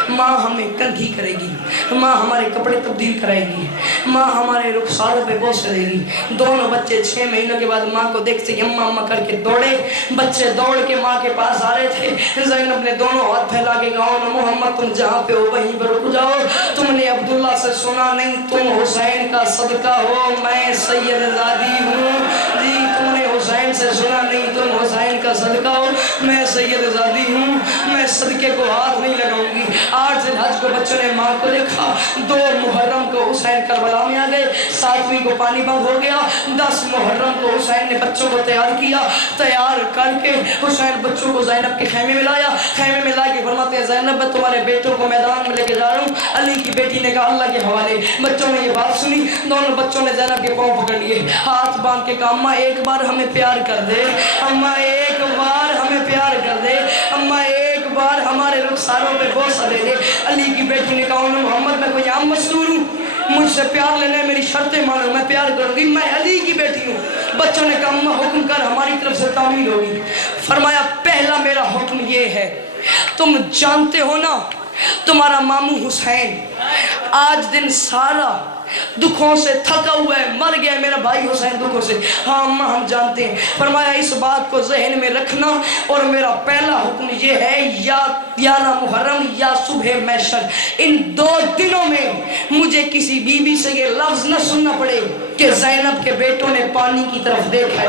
ماں ہمیں کنگھی کرے گی، ماں ہمارے کپڑے تبدیل کرائے گی، ماں ہمارے رخساروں پہ بوسہ دے گی۔ دونوں بچے 6 مہینوں کے بعد ماں کو دیکھتے کہ اماں اماں کر کے دوڑے، بچے دوڑ کے ماں کے پاس آ رہے تھے۔ زینب نے دونوں ہاتھ پھیلا کے کہا محمد تم جہاں پہ ہو وہیں پر رک جاؤ، تم نے عبداللہ سے سنا نہیں تم حسین کا صدقہ ہو، میں سید زادی ہوں، جی تم نے حسین سے سنا نہیں تم حسین کا صدقہ ہو، میں سید زادی ہوں، میں صدقے کو ہاتھ نہیں لگاؤں گی۔ 8 ذی الحج کو بچوں نے ماں کو دیکھا، 2 محرم کو حسین کربلا میں آ گئے، 7ویں کو پانی بند ہو گیا، 10 محرم کو حسین نے بچوں کو تیار کیا، تیار کر کے حسین بچوں کو زینب کے خیمے میں لایا، خیمے میں لا کے فرماتے ہیں زینب میں تمہارے بیٹوں کو میدان میں لے کے جا رہا ہوں۔ علی کی بیٹی نے کہا اللہ کے حوالے۔ بچوں نے یہ بات سنی، دونوں بچوں نے زینب کے پاؤں پکڑ لیے، ہاتھ باندھ کے کہا اماں ایک بار ہمیں پیار کر دے، اماں ایک بار ہمیں پیار کر دے، اماں ایک بار ہمارے رخساروں پہ بوسہ دے دے۔ علی کی بیٹی نے کہا محمد میں کوئی عام مزدور ہوں، مجھ سے پیار لینے میری شرطیں مانو، میں پیار کروں گی، میں علی کی بیٹی ہوں۔ بچوں نے کہا اماں حکم کر ہماری طرف سے تعمیل ہوگی۔ فرمایا پہلا میرا حکم یہ ہے تم جانتے ہو نا تمہارا ماموں حسین آج دن سارا دکھوں سے تھکا ہوا ہے، مر گیا ہے میرا بھائی حسین دکھوں سے۔ ہاں اماں ہم جانتے ہیں۔ فرمایا اس بات کو ذہن میں رکھنا اور میرا پہلا حکم یہ ہے یا 11 محرم یا صبح محشر ان 2 دنوں میں مجھے کسی بی بی سے یہ لفظ نہ سننا پڑے کہ زینب کے بیٹوں نے پانی کی طرف دیکھا ہے۔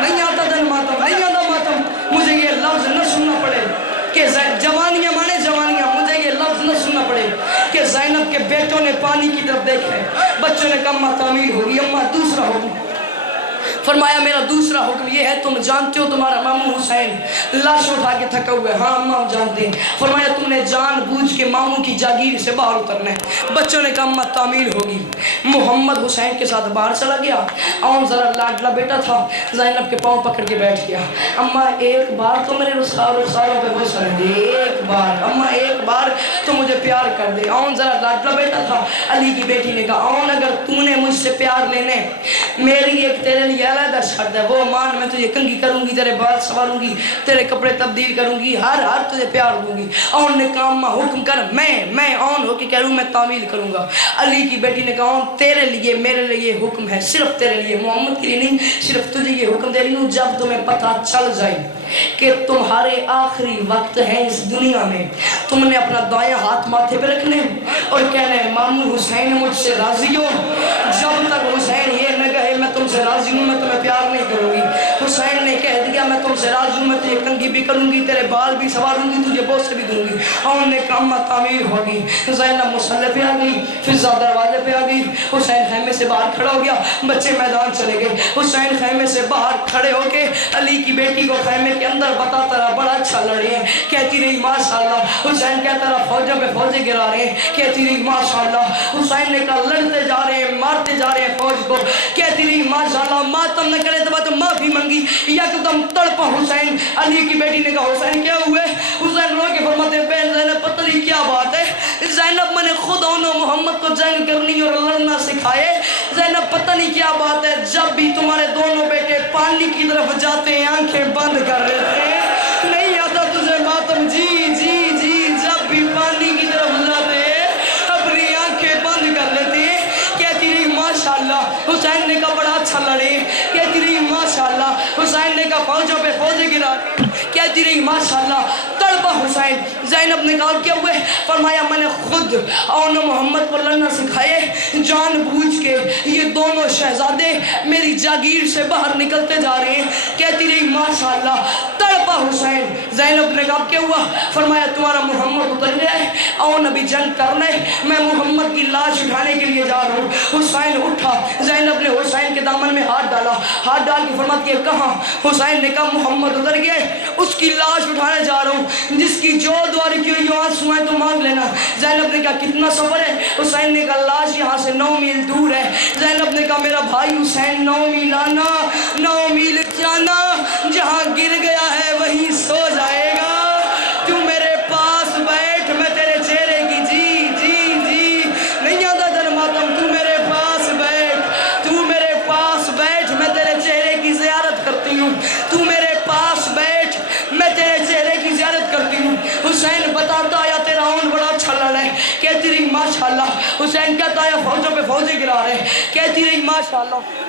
نہیں آتا دن ماتم، نہیں آتا ماتم، مجھے یہ لفظ نہ سننا پڑے کہ جوانیاں مانے جوانیاں، مجھے یہ لفظ نہ سننا پڑے کہ زینب کے بیٹوں نے پانی کی طرف دیکھا ہے۔ بچوں نے کہا اماں تعمیر ہوگی۔ اماں دوسرا حکم فرمایا میرا دوسرا حکم یہ ہے تم جانتے ہو تمہارا ماموں حسین لاش اٹھا کے تھکا ہوا ہے۔ ہاں اماں ہم جانتے ہیں۔ فرمایا تم نے جان بوجھ کے ماموں کی جاگیر سے باہر اترنا ہے۔ بچوں نے کہا اماں تعمیر ہوگی۔ محمد حسین کے ساتھ باہر چلا گیا، اون ذرا لاڈلا بیٹا تھا، زینب کے پاؤں پکڑ کے بیٹھ گیا۔ اماں ایک بار تو میرے رخساروں پہ بوسہ دے، ایک بار اماں ایک بار تو مجھے پیار کر دے۔ اون ذرا لاڈلا بیٹا تھا۔ علی کی بیٹی نے کہا اون اگر تو نے مجھ سے پیار لینے میری ایک تیرے لیے علیحدہ شرط ہے، وہ مان میں تجھے کنگھی کروں گی، تیرے بال سنواروں گی، تیرے کپڑے تبدیل کروں گی، ہر تجھے پیار دوں گی۔ اون نے کہا اماں حکم کر، میں اون ہو کے کہہ رہا ہوں میں تعمیل کروں گا۔ علی کی بیٹی نے کہا اون تیرے لیے میرے لیے حکم ہے، صرف تیرے لیے، محمد کے لیے نہیں، صرف تجھے یہ حکم دے رہی ہوں جب تمہیں پتہ چل جائے کہ تمہارے آخری وقت ہے اس دنیا میں، تم نے اپنا دائیں ہاتھ ماتھے پہ رکھنے اور کہنے ماموں حسین مجھ سے راضی ہو۔ جب تک حسین یہ نہ کہے میں تم سے راضی ہوں میں تمہیں پیار نہیں کروں گی، حسین نے کہہ دیا میں تم سے راضی ہوں میں تجھے کنگھی بھی کروں گی، تیرے بال بھی سنواروں گی، تجھے بوسے بھی دوں گی۔ اور نے کہا اماں تعمیر ہوگی۔ زینب مصلی پہ آ گئی، فضا دروازے پہ آ گئی، حسین خیمے سے باہر کھڑا ہو گیا، بچے میدان چلے گئے۔ حسین خیمے سے باہر کھڑے ہو کے علی کی بیٹی کو خیمے کے اندر بتاتا رہا بڑا اچھا لڑے ہیں، کہتی رہی ماشاءاللہ۔ حسین کہتا رہا فوجوں پہ فوجیں گرا رہے ہیں، کہتی رہی ماشاءاللہ۔ حسین نے کہا لڑتے جا رہے ہیں، مارتے جا رہے ہیں فوج کو، کہتی رہی ماشاءاللہ۔ ماتم نہ کرے تو معافی منگی، یکدم تڑپا حسین۔ علی کی بیٹی نے کہا حسین کیا ہوئے؟ حسین رو کے فرماتے ہیں بہن زینب پتہ نہیں کیا بات ہے، زینب ابا نے خود انہوں محمد کو جنگ کرنی اور لڑنا سکھائے. زینب پتہ نہیں کیا بات ہے، جب بھی تمہارے دونوں بیٹے پانی کی طرف جاتے ہیں آنکھیں بند کر لیتے ہیں. نہیں آتا تجھے ماتم؟ جی جی جی، جب بھی پانی کی طرف جاتے ہیں اپنی آنکھیں بند کر لیتے ہیں. کہتی رہی ماشاءاللہ حسین نے کہا بڑا اچھا لڑے. کہتی رہی ماشاءاللہ حسین نے کہا فوجوں پہ فوجیں گرا. کہتی رہی ماشاءاللہ تڑپا حسین. زینب نے کہا کیا ہوئے؟ فرمایا میں نے خود اون محمد کو لڑنا سکھائے. جان بوجھ کے یہ دونوں شہزادے میری جاگیر سے باہر نکلتے جا رہے ہیں. کہتی رہی ماشاءاللہ تڑپا حسین. زینب نے کہا کیا ہوا؟ فرمایا تمہارا محمد اتر گیا ہے، اون ابھی جنگ کرنا ہے، میں محمد کی لاش اٹھانے کے لیے جا رہا ہوں. حسین اٹھا. زینب نے حسین کے دامن میں ہاتھ ڈالا. ہاتھ ڈال کے فرماتی ہے کہاں؟ حسین نے کہا محمد اتر گیا ہے، اس کی لاش اٹھانے جا رہا ہوں، جس کی جو دعا رکھی ہوئی آنسو ہیں تو مانگ لینا. زینب نے کہا کتنا سفر ہے؟ حسین نے کہا لاش یہاں سے 9 میل دور ہے. زینب نے کہا میرا بھائی حسین 9 میل آنا 9 میل جانا، جہاں گر گیا ہے وہیں سو جائے گا. تو میرے پاس بیٹھ، میں تیرے چہرے کی جی جی جی نہیں آتا در ماتم. تو میرے پاس بیٹھ، تو میرے پاس بیٹھ، میں تیرے چہرے کی زیارت کرتی ہوں. تو میرے پاس بیٹھ، میں تیرے چہرے کی زیارت کرتی ہوں. حسین بتاتا آیا تیرا اون بڑا اچھا لڑا ہے. کہتی رہی ماشاءاللہ. حسین کہتا آیا فوجوں پہ فوجیں گرا رہے. کہتی رہی ماشاءاللہ.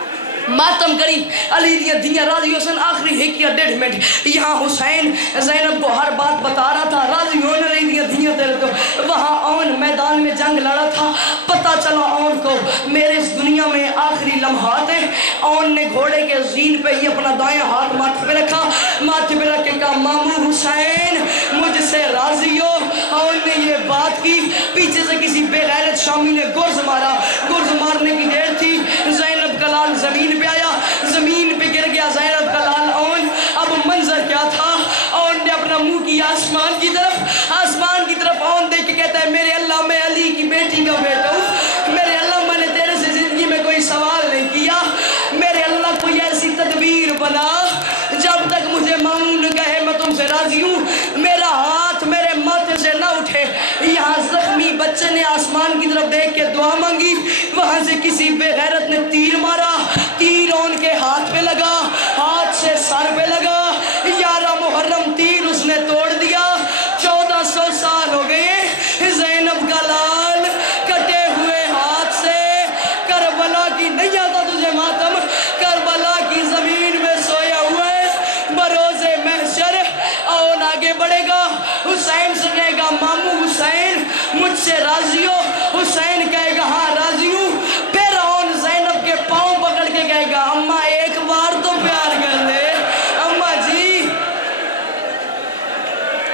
ماتم کری علی دیا دیا راضی حسین. آخری 1 یا 1.5 منٹ یہاں حسین زینب کو ہر بات بتا رہا تھا. راضی ہونے رہی دیا دیا تیرے تو. وہاں اون میدان میں جنگ لڑا تھا. پتہ چلا اون کو میرے اس دنیا میں آخری لمحات ہیں. اون نے گھوڑے کے زین پہ ہی اپنا دائیں ہاتھ ماتھے پہ رکھا. ماتھے پہ رکھ کے کہا مامو حسین مجھ سے راضی ہو؟ اون نے یہ بات کی. پیچھے سے کسی بے غیرت شامی نے گرز مارا. گرز مارنے کی دیر تھی. زینب کا لال زمین پہ آیا، زمین پہ گر گیا زینب کا لال اون. اب منظر کیا تھا؟ اون نے اپنا منہ کیا آسمان کی طرف. آسمان کی طرف اون دیکھ کے کہتا ہے میرے اللہ میں علی کی بیٹی کا بیٹا ہوں. میرے اللہ میں نے تیرے سے زندگی میں کوئی سوال نہیں کیا. میرے اللہ کوئی ایسی تدبیر بنا جب تک مجھے مامون کہے میں تم سے راضی ہوں. میرا ہاتھ میرے ماتھے سے نہ اٹھے. یہاں زخمی بچے نے آسمان کی